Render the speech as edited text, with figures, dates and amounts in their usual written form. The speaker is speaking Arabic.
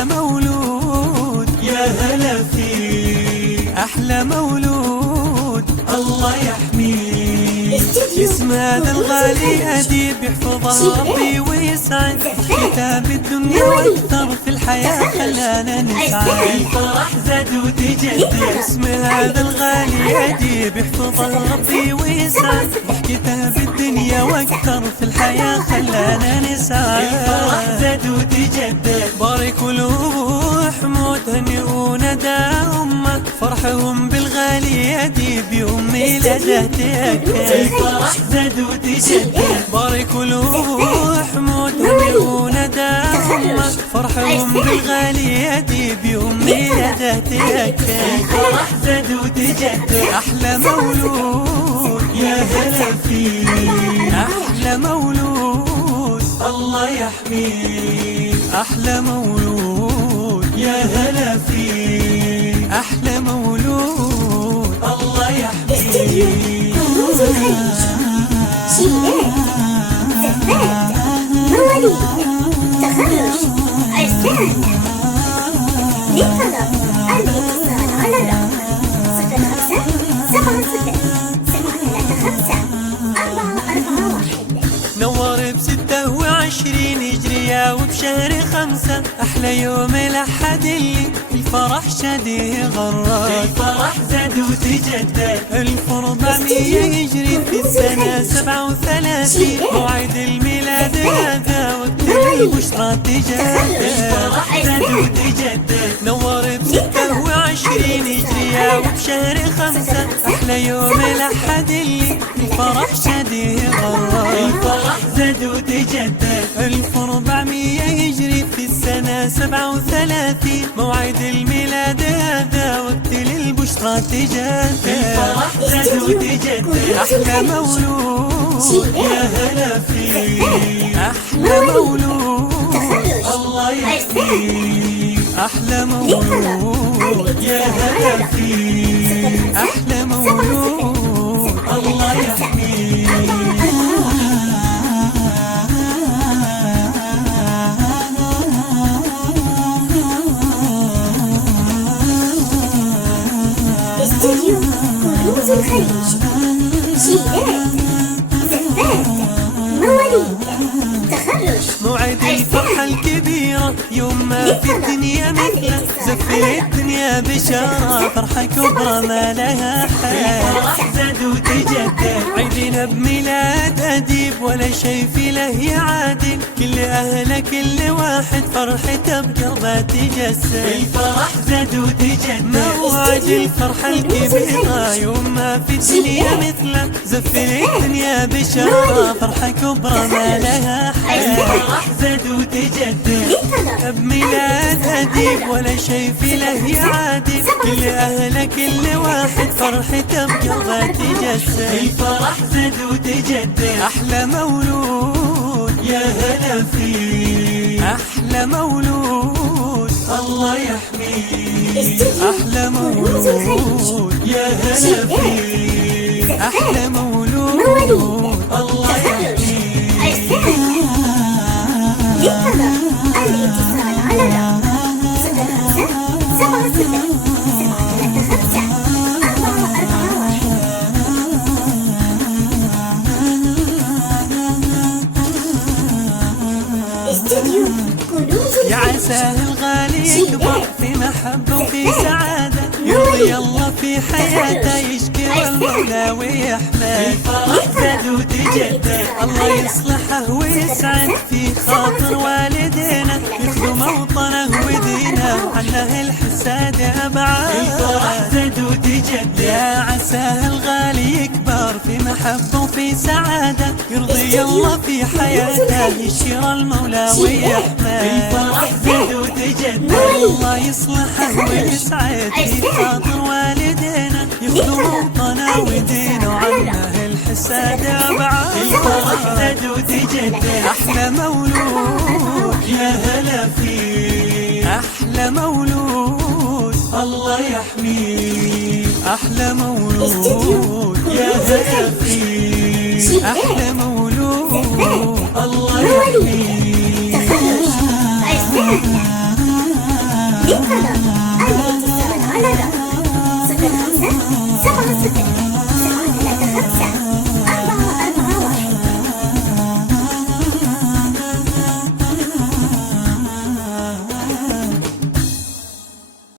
أحلى مولود، يا هلا فيك، أحلى مولود الله يحميك. اسم هذا الغالي أديب يحفظه ربي ويسعد، كتاب الدنيا وأكثر في الحياة خلانا نسعد. الفرح زاد وتجدد، اسم هذا الغالي أديب يحفظه ربي ويسعد، كتاب الدنيا وأكثر في الحياة خلانا نسعد. الفرح زاد وتجدد، باركوا له حمود هنئونا دامه، فرحهم بالغالي أديب يوم ميلاده تأكد. الفرح زاد وتجدد، باركوا له حمود هنئونا دامه، فرحهم بالغالي أديب يوم ميلاده تأكد. الفرح زاد وتجدد، أحلى مولود، يا هلا فيك، أحلى مولود، الله يحميك. أحلى مولود، يا هلا فيك، أحلى مولود، الله يحميك. كنوز الخليج، شيلات، زفات، مواليد، تخرج، عرسان. للطلب الاتصال على الرقم 05-737-735-441. نور ب26 هجرية وبشهر 5، أحلى يوم الأحد اللي الفرح شاديه غرد. الفرح زاد وتجدد، 1400 يجري في السنة 37، موعد الميلاد هذا وقت البشرى تجدد. الفرح زاد وتجدد، نور ب26 هجرية وبشهر 5، أحلى يوم الأحد اللي الفرح شاديه غرد. الفرح زاد وتجدد، 1400 يجري في السنة 37، موعد الميلاد هذا وقت للبشرى تجدد. الفرح زاد وتجدد، أحلى مولود، يا هلا فيك، أحلى مولود، الله يحميك. أحلى مولود، يا هلا فيك، أحلى مولود، الله يحميك. استوديو كنوز الخليج، شيلات، زفات، مواليد، تخرج. موعد الفرحة الكبيرة يوم ما في الدنيا مثله، زفر الدنيا بشارة فرحة كبرى ما لها حل. الفرح زاد وتجدد، عيدنا بميلاد أديب ولا شي في له يعادل، كل أهله كل واحد فرحته بقلبه تجسد. الفرح زاد وتجدد، موعد الفرحة الكبيرة يوم ما في الدنيا مثله، زفر الدنيا بشارة فرحة كبرى ما لها حل. الفرح زاد وتجدد، بميلاد أديب ولا شي في له يعادل، كل أهله كل واحد فرحته بقلبه تجسد. الفرح زاد وتجدد، أحلى مولود، يا هلا فيك، أحلى مولود، الله يحميك. أحلى مولود، يا هلا فيك، أحلى مولود، الله يحميك. للطلب الاتصال على الرقم 05-737-441. استوديو كنوز يا عساه الغالي يكبر في محبة وفي سعادة، يرضي الله في حياته يشكر المولى ويحمد. الفرح زاد وتجدد، الله يصلحه ويسعد في خاطر والدينا، يخدم وطنه ودينه وعنه الحساد أبعاد. الفرح زاد وتجدد، يا عساه الغالي يكبر في محبة وفي سعادة، يرضي الله في حياته يشكر المولى ويحمد. الفرح زاد وتجدد، الله يصلحه ويسعد في خاطر والدينا، يخدم وطنه ودينه وعنه الحساد أبعاد. الفرح زاد وتجدد، أحلى مولود، يا هلا فيك، أحلى مولود، الله يحميك. أحلى مولود، يا هلا فيك، أحلى مولود، الله يحميك. تخرج، عرسان. للطلب